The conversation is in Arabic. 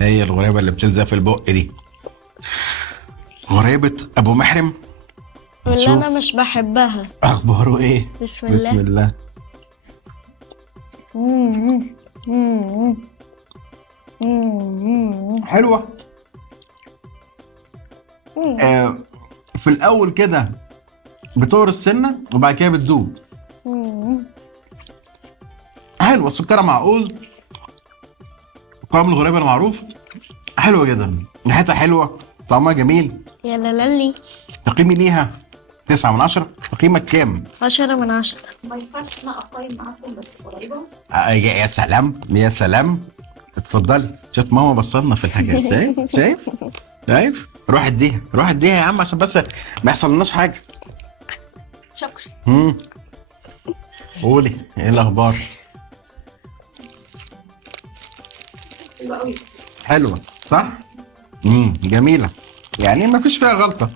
هي الغريبه اللي بتلزق في البق دي، غريبه ابو محرم. واللي نشوف انا مش بحبها. اخباره ايه. بسم بسم الله. الله. حلوه. في الاول كده بتور السنه وبعد كده بتدوب. حلوه، السكرها معقول، طعم الغريبه المعروف، حلوه جدا، ريحتها حلوه، طعمها جميل. يا لالي. تقييمي ليها 9 من 10. تقييمك كام؟ 10 من 10. ما ينفعش انا اقيم معاكم بس قريبه. يا سلام يا سلام. اتفضلي. شفت ماما بصلنا في الحاجات. شايف روح اديها روح اديها يا عم عشان بس ما يحصلناش حاجه. شكرا. قولي ايه الاخبار؟ حلوه قوي. حلوه صح. جميله، يعني ما فيش فيها غلطه.